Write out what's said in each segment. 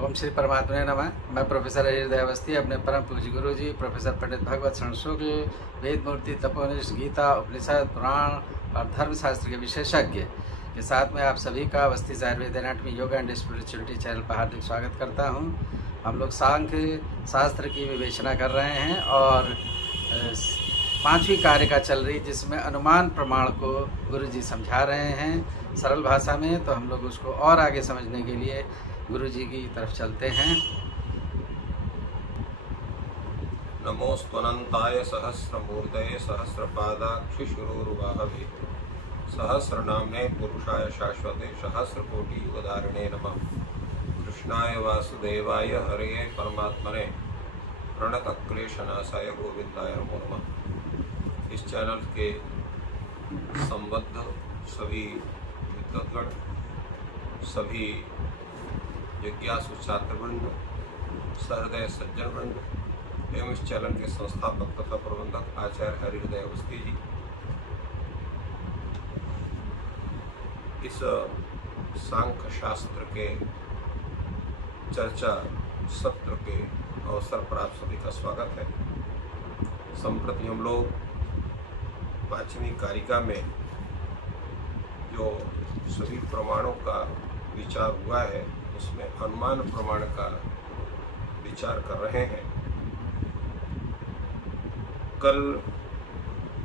ओम श्री परमात्मा नमः। मैं प्रोफेसर हृदय अवस्थी अपने परम पूज्य गुरु जी प्रोफेसर पंडित भगवत शरण शुक्ल वेद मूर्ति तपोनिष्ठ गीता उपनिषद पुराण और धर्मशास्त्र के विशेषज्ञ के साथ में आप सभी का Awasthi Ayurveda anatomy yoga and spirituality channel पर हार्दिक स्वागत करता हूं। हम लोग सांख्य शास्त्र की विवेचना कर रहे हैं और पांचवी कार्य का चल रही, जिसमें अनुमान प्रमाण को गुरु जी समझा रहे हैं सरल भाषा में। तो हम लोग उसको और आगे समझने के लिए गुरु जी की तरफ चलते हैं। नमोस्तुनंताय सहस्रमूर्तये सहस्रपादाक्षिशिरोरुबाहवे सहस्रनाम्ने पुरुषाय शाश्वते सहस्रकोटि युगधारिणे नमः। कृष्णाय वासुदेवाय हरये परमात्मने प्रणतक्लेशनाशाय गोविंदाय नमो नमः। इस चैनल के संबद्ध सभी विद्वद्गण, सभी जिज्ञासु छात्रवृंद, सहृदय सज्जनवृंद एवं इस चैनल के संस्थापक तथा प्रबंधक आचार्य हरिहृदय अवस्थी जी, इस सांख्य शास्त्र के चर्चा सत्र के अवसर पर आप सभी का स्वागत है। संप्रति हम लोग पांचवी कारिका में जो सभी प्रमाणों का विचार हुआ है उसमें अनुमान प्रमाण का विचार कर रहे हैं। कल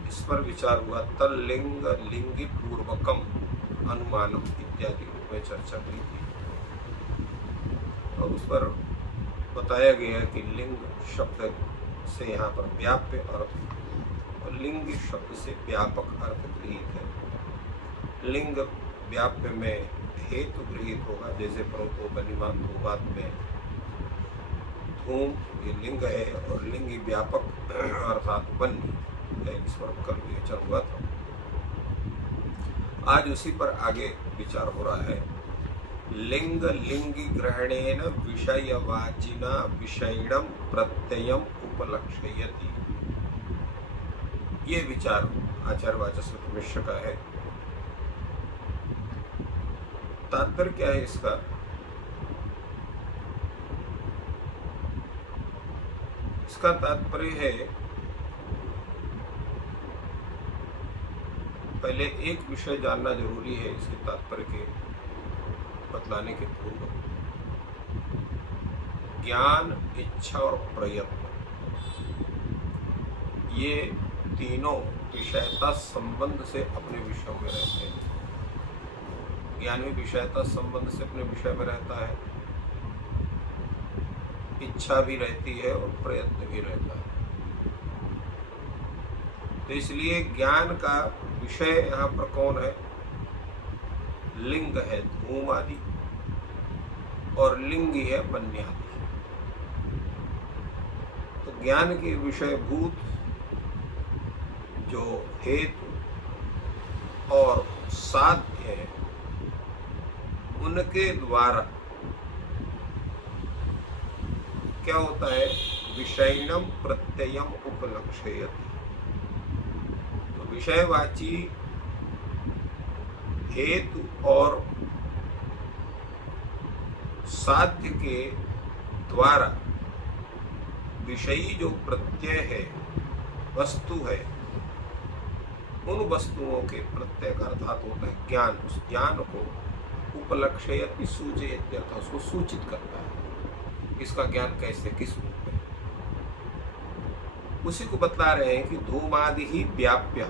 इस पर विचार हुआ तल्लिंग लिंगी पूर्वकम अनुमानम इत्यादि रूप में चर्चा हुई थी और उस पर बताया गया कि लिंग शब्द से यहाँ पर व्याप्य अर्थ और लिंग शब्द से व्यापक अर्थ गृहीत है। लिंग व्याप्य में हेतु गृहीत होगा, जैसे पर्वतोपनिमान धूमात में धूम ये लिंग है और लिंगी व्यापक अर्थात वन्य है। इस पर कल विचार हुआ था। आज उसी पर आगे विचार हो रहा है। लिंग लिंगी ग्रहणेन विषयवाचिना विषयिणम प्रत्ययम उपलक्षयति। ये विचार आचार्य वाचस्पति मिश्र का है। तात्पर्य क्या है इसका? इसका तात्पर्य है, पहले एक विषय जानना जरूरी है इसके तात्पर्य के बतलाने के पूर्व। ज्ञान, इच्छा और प्रयत्न, ये तीनों विषयता संबंध से अपने विषयों में रहते हैं। ज्ञान भी विषयता संबंध से अपने विषय में रहता है, इच्छा भी रहती है और प्रयत्न भी रहता है। तो इसलिए ज्ञान का विषय यहाँ पर कौन है? लिंग है धूम आदि और लिंगी है वन्य आदि। तो ज्ञान के विषयभूत जो हेतु और साध्य है, उनके द्वारा क्या होता है? विषयिणम प्रत्ययम उपलक्षयति। तो विषयवाची हेतु और साध्य के द्वारा विषयी जो प्रत्यय है, वस्तु है, उन वस्तुओं के प्रत्यय का अर्थात होता है ज्ञान। उस ज्ञान को उपलक्षयति सूचयति, अर्थात उसको सूचित करता है। इसका ज्ञान कैसे, किस रूप में, उसी को बतला रहे हैं कि धूमादि ही व्याप्य।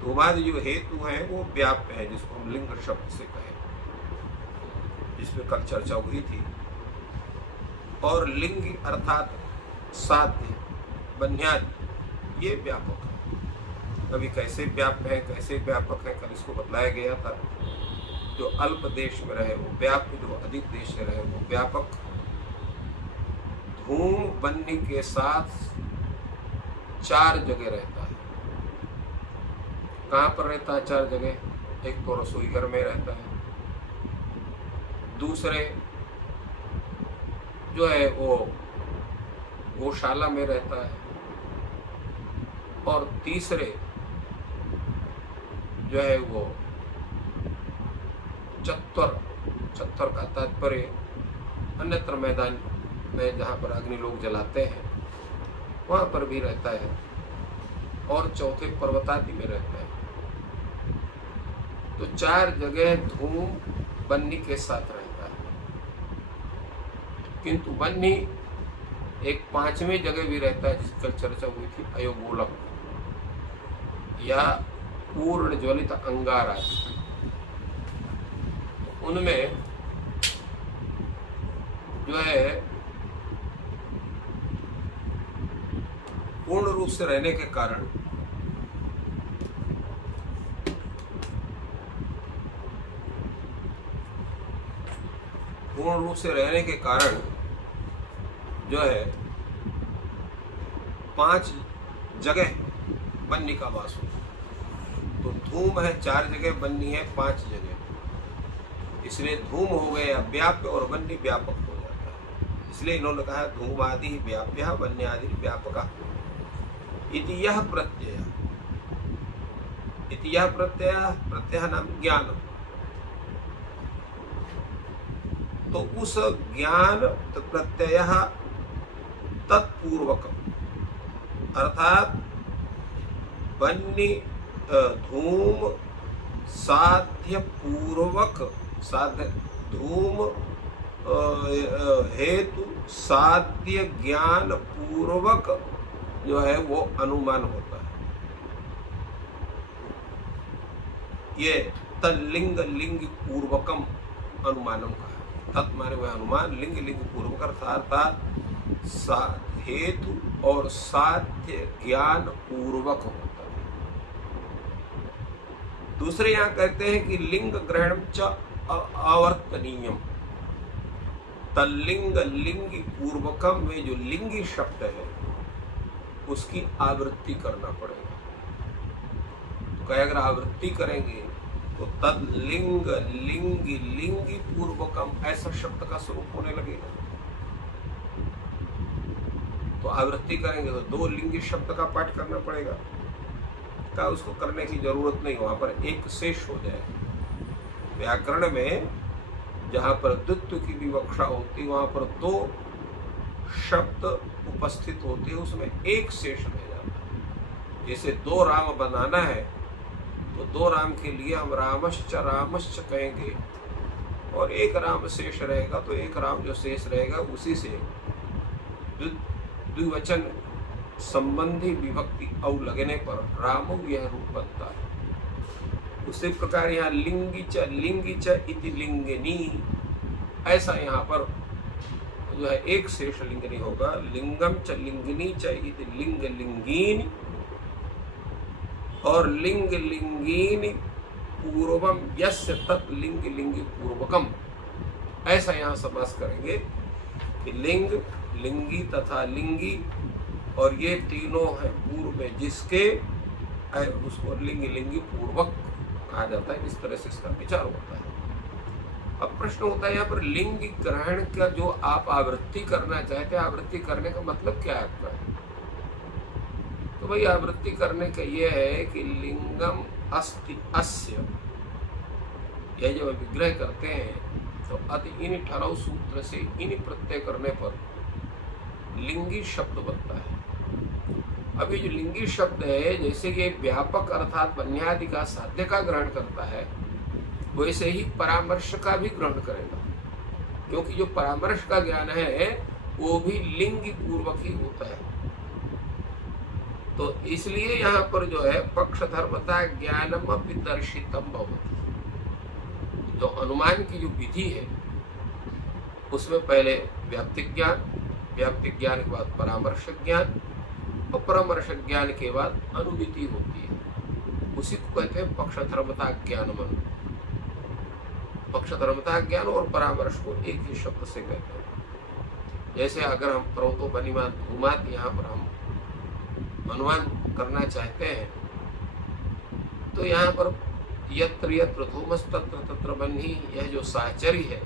धूमादि जो हेतु हैं वो व्याप्य है, जिसको हम लिंग शब्द से कहें, जिसमें कल चर्चा हुई थी। और लिंग अर्थात साध्य वन्यादि, ये व्यापक है। कभी कैसे व्याप्य है, कैसे व्यापक है, कल इसको बतलाया गया था। जो अल्प देश में रहे वो व्याप्य, जो अधिक देश में रहे वो व्यापक। धूम वन्य के साथ 4 जगह रहता है। कहाँ पर रहता है 4 जगह? एक तो रसोई घर में रहता है, दूसरे जो है वो गौशाला में रहता है, और तीसरे जो है वो चत्वर, चत्वर का तात्पर्य अन्यत्र मैदान में जहाँ पर अग्नि लोग जलाते हैं वहाँ पर भी रहता है, और चौथे पर्वतादि में रहता है। तो 4 जगह धूम बन्ही के साथ रहता है, किंतु बन्ही एक 5वीं जगह भी रहता है जिसकी कल चर्चा हुई थी, अयोगोलक या पूर्ण ज्वलित अंगारा। उनमें जो है पूर्ण रूप से रहने के कारण जो है 5 जगह बन्ही का वास हो। तो धूम है 4 जगह, बन्ही है 5 जगह, इसलिए धूम हो गया व्याप्य और बन्ही व्यापक हो जाता है। इसलिए इन्होंने कहा धूम आदि व्याप्य बन्ही आदि व्यापक। इति यह प्रत्यय, इति यह प्रत्यय नाम ज्ञान। तो उस ज्ञान प्रत्यय तत्पूर्वक, अर्थात बन्ही धूम साध्य पूर्वक, साध्य धूम हेतु साध्य ज्ञान पूर्वक जो है वो अनुमान होता है। ये तल्लिंग लिंग पूर्वकम अनुमानम का है। तत् माने वह अनुमान, लिंग लिंग पूर्वक अर्थात हेतु और साध्य ज्ञान पूर्वक होता है। दूसरे यहाँ कहते हैं कि लिंग ग्रहण च आवर्तनीयम। तल्लिंग लिंग पूर्वकम में जो लिंगी शब्द है उसकी आवृत्ति करना पड़ेगा। तो कहे अगर आवृत्ति करेंगे तो तद लिंग लिंगी लिंगी पूर्वकम ऐसा शब्द का स्वरूप होने लगेगा। तो आवृत्ति करेंगे तो 2 लिंगी शब्द का पाठ करना पड़ेगा। का उसको करने की जरूरत नहीं, वहां पर एक शेष हो जाए। व्याकरण में जहां पर द्वित्व की विवक्षा होती वहां पर 2 शब्द उपस्थित होते हैं, उसमें एक शेष रह जाता है। जैसे 2 राम बनाना है तो 2 राम के लिए हम रामश्च रामश्च कहेंगे, और 1 राम शेष रहेगा तो 1 राम जो शेष रहेगा उसी से द्विवचन संबंधी विभक्ति औ लगने पर रामो यह रूप बनता है। उसी प्रकार यहाँ लिंगी च इति लिंगिनी, ऐसा यहाँ पर जो है एक शेष लिंग नहीं होगा। लिंगम च लिंगिनी च इति लिंग लिंगीन, और लिंग लिंगीन पूर्वम यस्य तत् लिंग लिंगी पूर्वकम, ऐसा यहाँ समास करेंगे कि लिंग लिंगी तथा लिंगी, और ये तीनों हैं पूर्व में जिसके, उसको लिंग लिंगी पूर्वक कहा जाता है। इस तरह से इसका विचार होता है। अब प्रश्न होता है यहाँ पर लिंग ग्रहण का जो आप आवृत्ति करना चाहते हैं, आवृत्ति करने का मतलब क्या है आपका? तो भाई आवृत्ति करने का ये है कि लिंगम अस्ति अस्य, यह जब विग्रह करते हैं तो अति इन ठरव सूत्र से इन प्रत्यय करने पर लिंगी शब्द बनता है। अब ये जो लिंगी शब्द है, जैसे कि व्यापक अर्थात बन्यादि का साध्य का ग्रहण करता है, वैसे ही परामर्श का भी ग्रहण करेगा, क्योंकि जो परामर्श का ज्ञान है वो भी लिंग पूर्वक ही होता है। तो इसलिए यहाँ पर जो है पक्ष धर्मता ज्ञानम विदर्शितम भवति। तो अनुमान की जो विधि है उसमें पहले व्याप्तिक ज्ञान, व्याप्तिक ज्ञान के बाद परामर्श ज्ञान, और परामर्श ज्ञान के बाद अनुमिति होती है। उसी को कहते हैं पक्ष धर्मता ज्ञानम। पक्ष धर्मता ज्ञान और परामर्श को एक ही शब्द से कहते हैं। जैसे अगर हम पर्वतो बनिमान धूमात यहाँ पर हम अनुमान करना चाहते हैं तो यहाँ पर यत्र यत्र धूमस तत्र तत्र बन्ही, यह जो साहचर्य है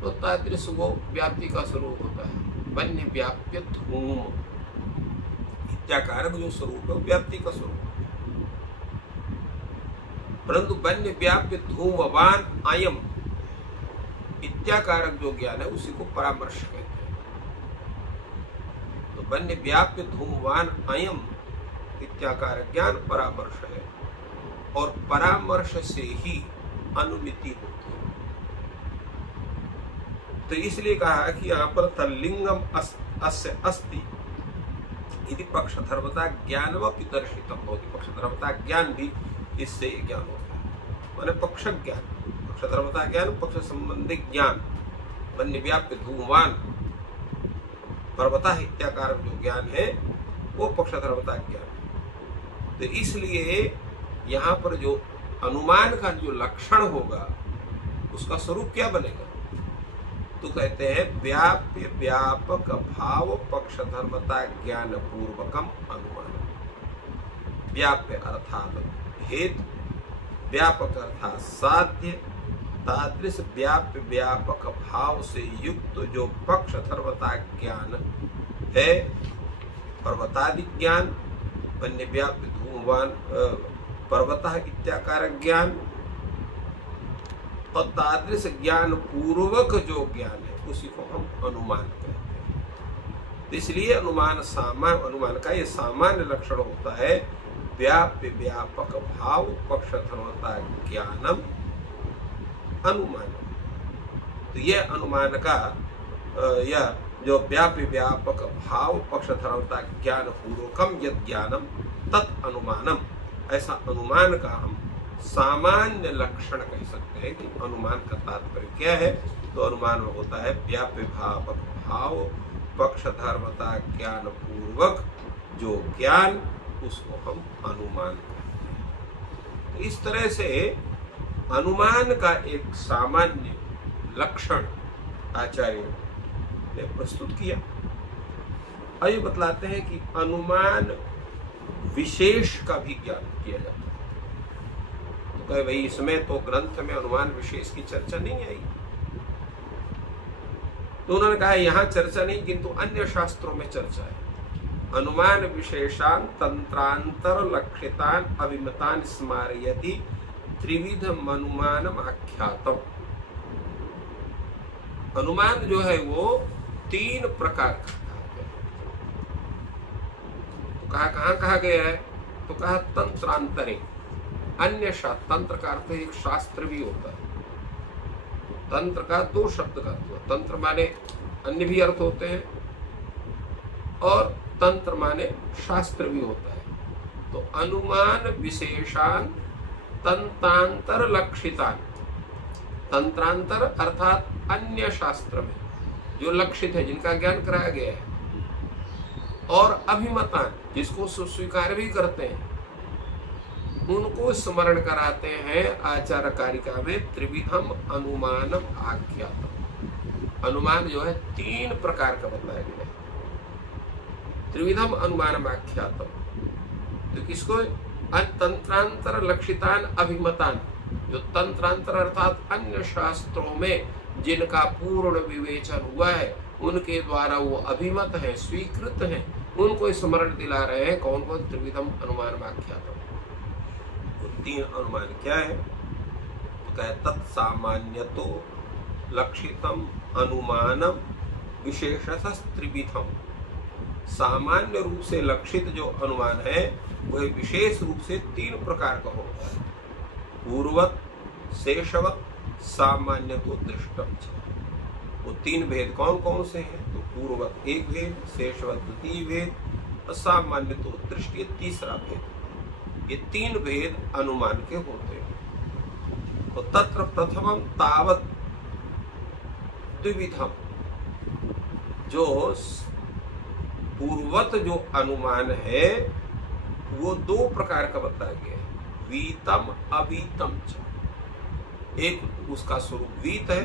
तो तादृश वो व्याप्ति का स्वरूप होता है। बन्ही व्याप्य धूम इत्याकारक जो स्वरूप है व्याप्ति का स्वरूप, परंतु बन्ही व्याप्य धूमवान अयम इत्याकारक जो ज्ञान है उसी को परामर्श कहते हैं। तो वन्य व्याप्य धूमवान अयम इत्याकारक ज्ञान परामर्श है, और परामर्श से ही अनुमिति होती है। तो इसलिए कहा कि यहाँ पर तल्लिंगम अस्य अस्ति यदि पक्षधर्मता ज्ञानमपि दर्शितम होती, पक्षधर्मता ज्ञान भी इससे ज्ञान होता है, माने पक्ष ज्ञान, पक्षधर्मता ज्ञान, पक्ष संबंधी ज्ञान, वन्य व्याप्य धूमवान पर्वता इत्याकार जो ज्ञान है वो पक्षधर्मता ज्ञान है। तो इसलिए यहाँ पर जो अनुमान का जो लक्षण होगा उसका स्वरूप क्या बनेगा, तो कहते हैं व्याप्य व्यापक भाव पक्षधर्मता ज्ञान पूर्वकम अनुमान। व्याप्य अर्थात हेतु, व्यापक अर्थात साध्य, तादृश व्याप्य व्यापक भाव से युक्त जो पक्षधर्मता ज्ञान है, पर्वतादि ज्ञान, वन्य व्याप्य धूमवान पर्वतः इत्याकारक ज्ञान, और तादृश ज्ञान पूर्वक जो ज्ञान है उसी को हम अनुमान कहते हैं। इसलिए अनुमान का ये सामान्य लक्षण होता है व्याप्य व्यापक भाव पक्षधर्मता ज्ञानम अनुमान। तो यह अनुमान का यह जो व्याप्य व्यापक भाव पक्षधर्मता ज्ञान पूर्वकम यद ज्ञानम तत् अनुमानम, ऐसा अनुमान का हम सामान्य लक्षण कह सकते हैं कि अनुमान का तात्पर्य क्या है। तो अनुमान में होता है व्याप्य व्यापक भाव पक्षधर्मता ज्ञान पूर्वक जो ज्ञान, उसको हम अनुमान कहते हैं। तो इस तरह से अनुमान का एक सामान्य लक्षण आचार्य ने प्रस्तुत किया। आइए बतलाते हैं कि अनुमान विशेष का भी ज्ञान किया जाता है। तो कहे भाई इसमें तो ग्रंथ में अनुमान विशेष की चर्चा नहीं आई, तो उन्होंने कहा यहाँ चर्चा नहीं किंतु अन्य शास्त्रों में चर्चा है। अनुमान विशेषान तंत्रांतर लक्षितान अभिमतान स्मारयति त्रिविध अनुमानम आख्यातम। अनुमान जो है वो 3 प्रकार का कहा गया है, तो कहा तंत्रांतरे, अन्य शास्त्र, तंत्र का अर्थ एक शास्त्र भी होता है। तंत्र का 2 शब्द का अर्थ, तंत्र माने अन्य भी अर्थ होते हैं और तंत्र माने शास्त्र भी होता है। तो अनुमान विशेषान तंत्रांतर लक्षितान, तंत्रांतर अर्थात अन्य शास्त्र में जो लक्षित है, जिनका ज्ञान कराया गया है, और अभिमतान जिसको स्वीकार भी करते हैं, उनको स्मरण कराते हैं आचार कारिका में त्रिविधम अनुमानम आख्यातम। अनुमान जो है 3 प्रकार का बताया गया है। त्रिविधम अनुमानम आख्यातम, तो किसको, तंत्रांतर लक्षितान अभिमतान, जो तंत्रांतर अर्थात अन्य शास्त्रों में जिनका पूर्ण विवेचन हुआ है, उनके द्वारा वो अभिमत है, स्वीकृत है, उनको स्मरण दिला रहे हैं। कौन कौन? त्रिविधम अनुमान आख्यातम। 3 अनुमान क्या है, तो कहे तत्सामान्यतो लक्षितम अनुमानम विशेषतः त्रिविधम। सामान्य रूप से लक्षित जो अनुमान है वह विशेष रूप से 3 प्रकार का होता है। पूर्ववत, शेषवत, सामान्य तो दृष्टम। वो 3 भेद कौन कौन से हैं? तो पूर्ववत 1 भेद, शेषवत 2 भेद, और सामान्य तो दृष्टि 3रा भेद। ये 3 भेद अनुमान के होते हैं। तो तत्र प्रथमम तावत द्विविधम, जो पूर्ववत जो अनुमान है वो 2 प्रकार का बताया गया है, वीतम अवीतम च। एक उसका स्वरूप वीत है,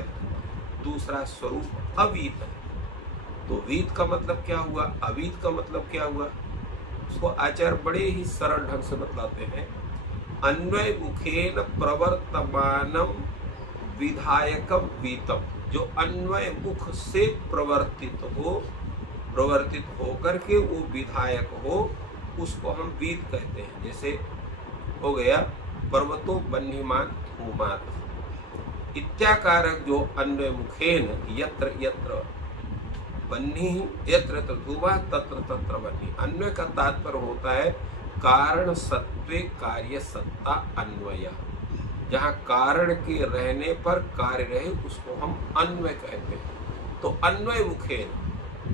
दूसरा स्वरूप अवीत है। तो वीत का मतलब क्या हुआ, अवीत का मतलब क्या हुआ, उसको आचार्य बड़े ही सरल ढंग से बतलाते हैं। अन्वय मुखेन प्रवर्तमानम विधायकम वीतम, जो अन्वय मुख से प्रवर्तित होकर के वो विधायक हो, उसको हम वीत कहते हैं। जैसे हो गया पर्वतो वन्यमान धूमात, इत्याकारक जो अन्वय मुखेन यत्र यत्र बन्ही यत्र यत्र धूमा तत्र तत्र बन्ही, अन्वय का तात्पर्य होता है कारण सत्वे कार्य सत्ता अन्वय। जहाँ कारण के रहने पर कार्य रहे उसको हम अन्वय कहते हैं। तो अन्वय मुखेन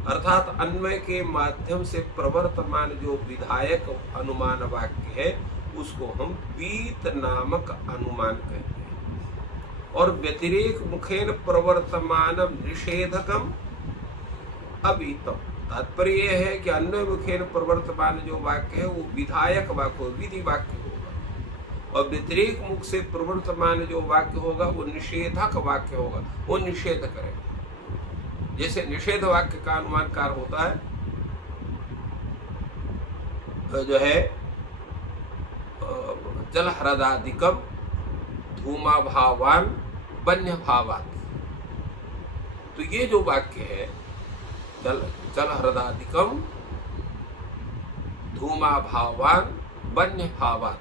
अर्थात अन्वय के माध्यम से प्रवर्तमान जो विधायक अनुमान वाक्य है उसको हम वीत नामक अनुमान कहते हैं। और व्यतिरेक मुखेन प्रवर्तमानम निषेधकम अवीतम, तात्पर्य यह है कि अन्वय मुखेन प्रवर्तमान जो वाक्य है वो विधायक वाक्य विधि वाक्य होगा, और व्यतिरेक मुख से प्रवर्तमान जो वाक्य होगा वो निषेधक वाक्य होगा, वो निषेध करेगा। जैसे निषेध वाक्य का अनुमान कार होता है जो है जल ह्रदादिकम धूमा भावान बन्य भावात। तो ये जो वाक्य है जल ह्रदादिकम धूमा भावान बन्य भावात,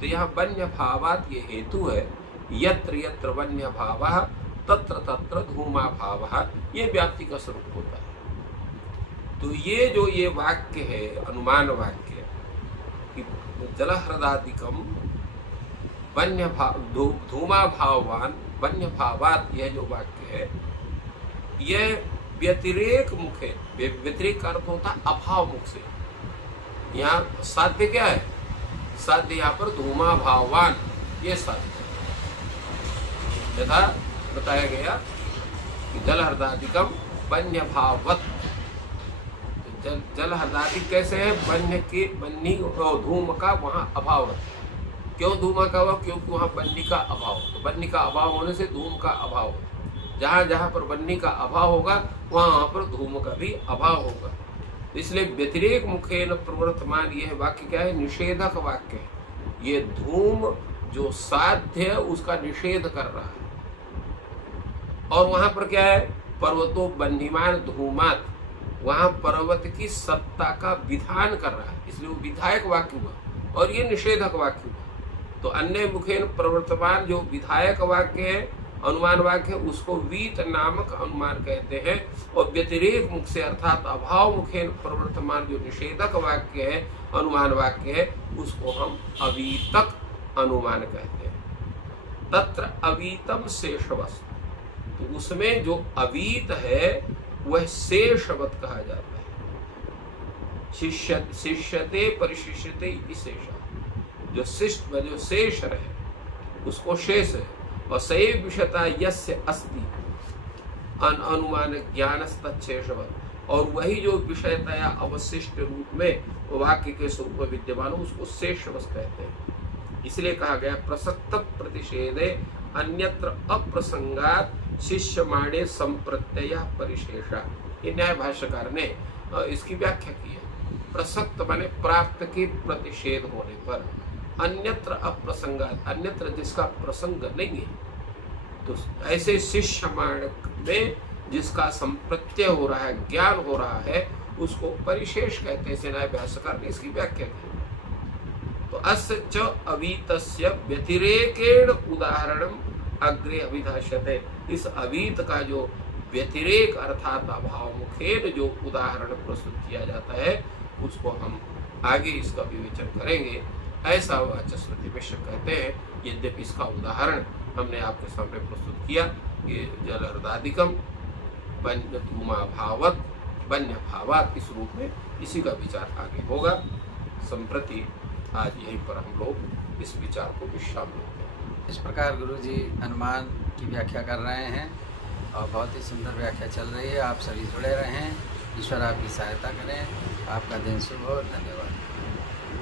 तो यहाँ बन्य भावात ये हेतु है, यत्र यत्र बन्य भावः तत्र तत्र धूमा भावः, ये व्याप्ति का स्वरूप होता है। तो ये जो ये वाक्य है अनुमान वाक्य कि जल ह्रदादिकम बन्य भाव धूमा भावान बन्य भावात, यह जो वाक्य है यह व्यतिरेक मुख है। व्यतिरेक का अर्थ होता है अभाव मुख से। यहाँ साध्य क्या है? साध्य यहाँ पर धूमा भावान, ये साध्य यथा बताया गया कि जल ह्रदादिकम बन्य भाववत। जल ह्रदादिक कैसे है? बन्य के बन्नी और धूम का वहाँ अभाव है। क्यों धूमा का अभाव? क्योंकि वहाँ बन्नी का अभाव, तो बन्नी का अभाव होने से धूम का अभाव है। जहाँ जहाँ पर बन्नी का अभाव होगा वहाँ पर धूम का भी अभाव होगा। इसलिए व्यतिरेक मुखेन प्रवर्तमान यह वाक्य क्या है? निषेधक वाक्य है। ये धूम जो साध्य है उसका निषेध कर रहा है। और वहाँ पर क्या है? पर्वतो बन्हीमान धूमात, वहाँ पर्वत की सत्ता का विधान कर रहा है, इसलिए वो विधायक वाक्य हुआ और ये निषेधक वाक्य हुआ। तो अन्य मुखेन प्रवर्तमान जो विधायक वाक्य है अनुमान वाक्य है उसको वीत नामक अनुमान कहते हैं। और व्यतिरेक मुख से अर्थात अभाव मुखेन प्रवर्तमान जो निषेधक वाक्य है अनुमान वाक्य है उसको हम अवीतक अनुमान कहते हैं। तत्र अवीतम शेषवस्तु, तो उसमें जो अवीत है वह शेषवत कहा जाता है। शिष्यते परिशिष्यते इति शेषः, जो शिष्ट में जो शेष रहे उसको शेष है। और सैव विषयता यस्य अस्ति अनुमान ज्ञानस्तच्छेषवत्, और वही जो विषयतया अवशिष्ट रूप में वाक्य के स्वरूप में विद्यमान हो उसको शेषवत कहते हैं। इसलिए कहा गया प्रसक्त प्रतिषेधे अन्यत्र अप्रसंगात शिष्यमाणे संप्रत्यय परिशेषा। ये न्याय भाष्यकार ने इसकी व्याख्या की है। प्रसक्त माने प्राप्त के प्रतिषेध होने पर, अन्यत्र अप्रसंगात अन्यत्र जिसका प्रसंग नहीं है, तो ऐसे शिष्यमाण में जिसका संप्रत्यय हो रहा है, ज्ञान हो रहा है, उसको परिशेष कहते हैं। न्याय भाष्यकार ने इसकी व्याख्या की। तो अस्य च अवीतस्य व्यतिरेकेण उदाहरणम अग्रे अभिधाष्यते। इस अवीत का जो व्यतिरेक अर्थात अभाव मुखेन जो उदाहरण प्रस्तुत किया जाता है उसको हम आगे इसका विवेचन करेंगे, ऐसा वाचस्पति मिश्र कहते हैं। यद्यपि इसका उदाहरण हमने आपके सामने प्रस्तुत किया कि जल ह्रदादिकम बन्य धूमा भावत बन्य भावात, इस रूप में इसी का विचार आगे होगा। संप्रति आज यहीं पर हम लोग इस विचार को विश्राम देते हैं। इस प्रकार गुरुजी अनुमान की व्याख्या कर रहे हैं और बहुत ही सुंदर व्याख्या चल रही है। आप सभी जुड़े रहें, ईश्वर आपकी सहायता करें। आपका दिन शुभ हो। धन्यवाद।